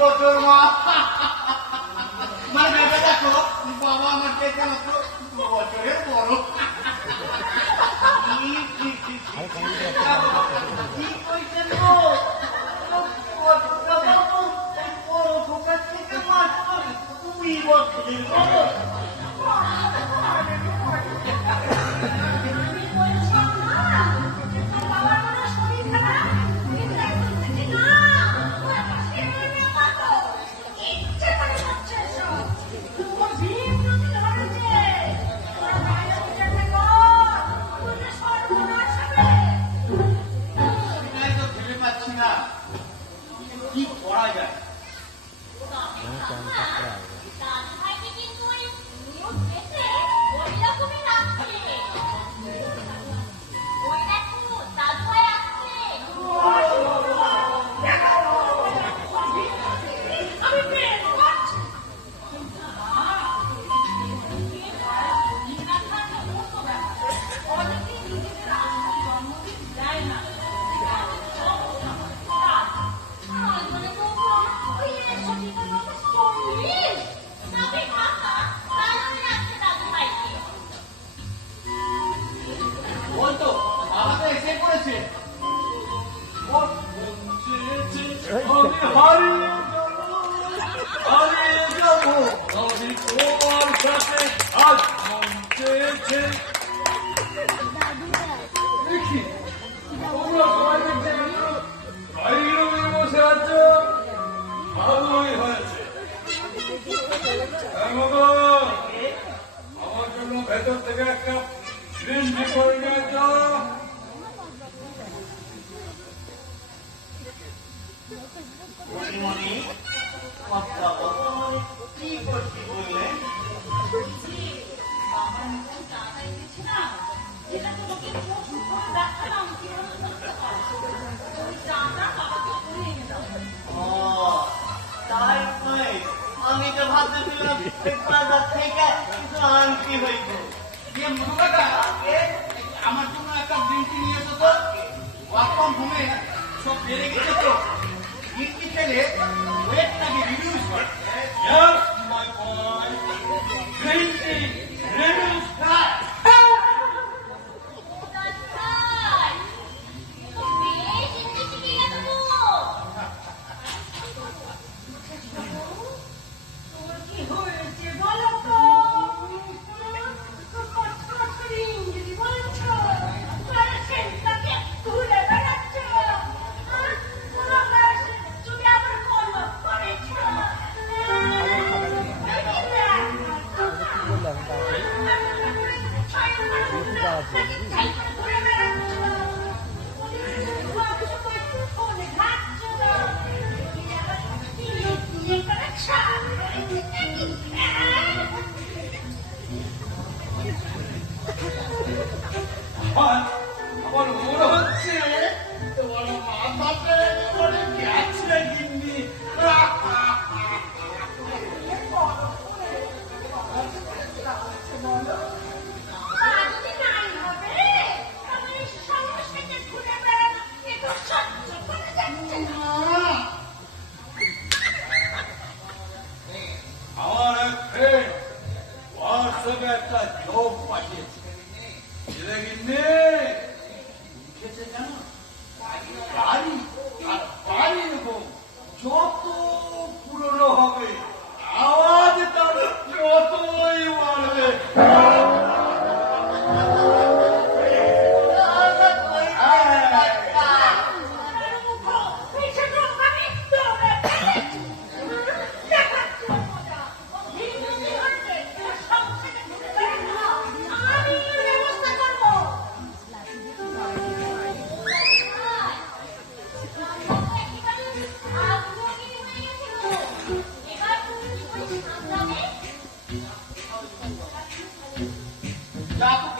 বছর মা মানে ভেবে দেখো বাবা আমার থেকে মাত্র 2 বছরের বড়। কি কইছেন গো? বড় খোকার থেকে মাত্র 2 বছরের বড়। কি করা যায়? আমার জন্য ভেতর থেকে একটা করে নিয়ে কি করছি বললেন? আমি তো ভাবতেছিলাম বাজার থেকে কিছু আনতে হইব। আমার জন্য একটা ড্রিঙ্কি নিয়ে এসো তো। ওয়ার্ক ফ্রম হোমে সব বেড়ে গেছে তো ড্রিঙ্কি খেলে ওয়েটটাকে রিডিউস করে। Yes, my boy. Drinking reduce fat. আমার মনে হচ্ছে তোমার মাথাটা একেবারে গেছে গিন্নি। আমার এক ফ্রেন্ড হোয়াটসঅ্যাপে একটা জব পাঠিয়েছে। যত পুরনো হবে আওয়াজ তার যতই বাড়বে।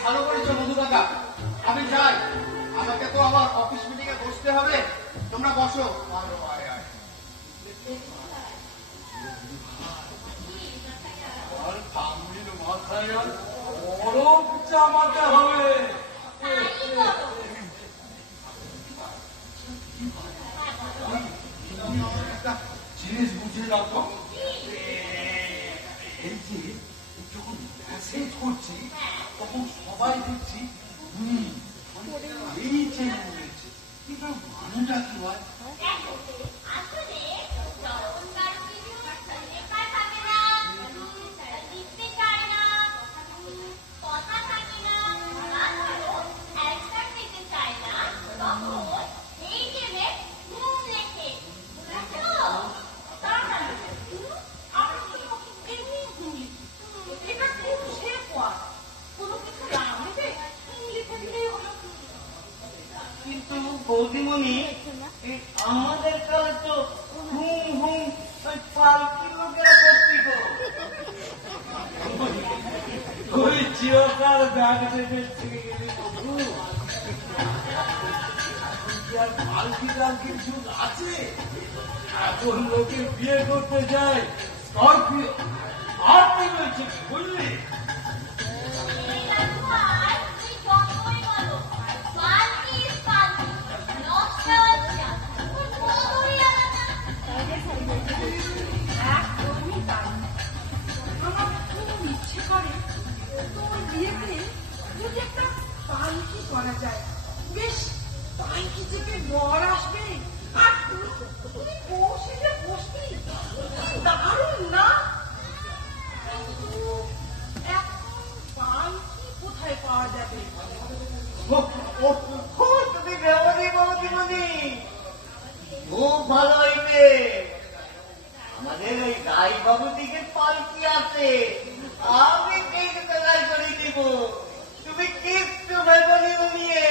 ভালো করেছো মধু কাকা, আমি যাই। আমাকে তো আবার অফিস মিটিং এ বসতে হবে। তোমরা বসো। মাথায় বরফ জামাতে হবে। একটা জিনিস বুঝে দাও তো। এই যে যখন মেসেজ করছি তখন সবাই দেখছি এই চেনে নিয়েছে, কিন্তু মানেটা কি হয়? কিন্তু বৌদিমণি, আমাদের কালে তো হুম হুম ওই পালকি লোকেরা করছি গো। ওই চিরকাল ব্যাগ থেকে থেকে গেলি বাবু। আর পালকি টালকির যুগ আছে? এখন লোকে বিয়ে করতে যায় স্করপিও আর কি হয়েছে বুঝলি? একদমই তাই। আমার খুব ইচ্ছে করে তোর বিয়েতে যদি একটা পালকি করা যায়, বেশ পালকি চেপে বর আসবে আর তুই বসে বসবি, দারুণ না? কিন্তু এখন পালকি কোথায় পাওয়া যাবে? তুমি বেমনি বৌদিমণি, খুব ভালো হইবে। আমাদের ওই গাই বাবু দিকে পালকি আছে, আমি ঠিক তৈরি করে দিব। তুমি কিচ্ছু ভেবনি নিয়ে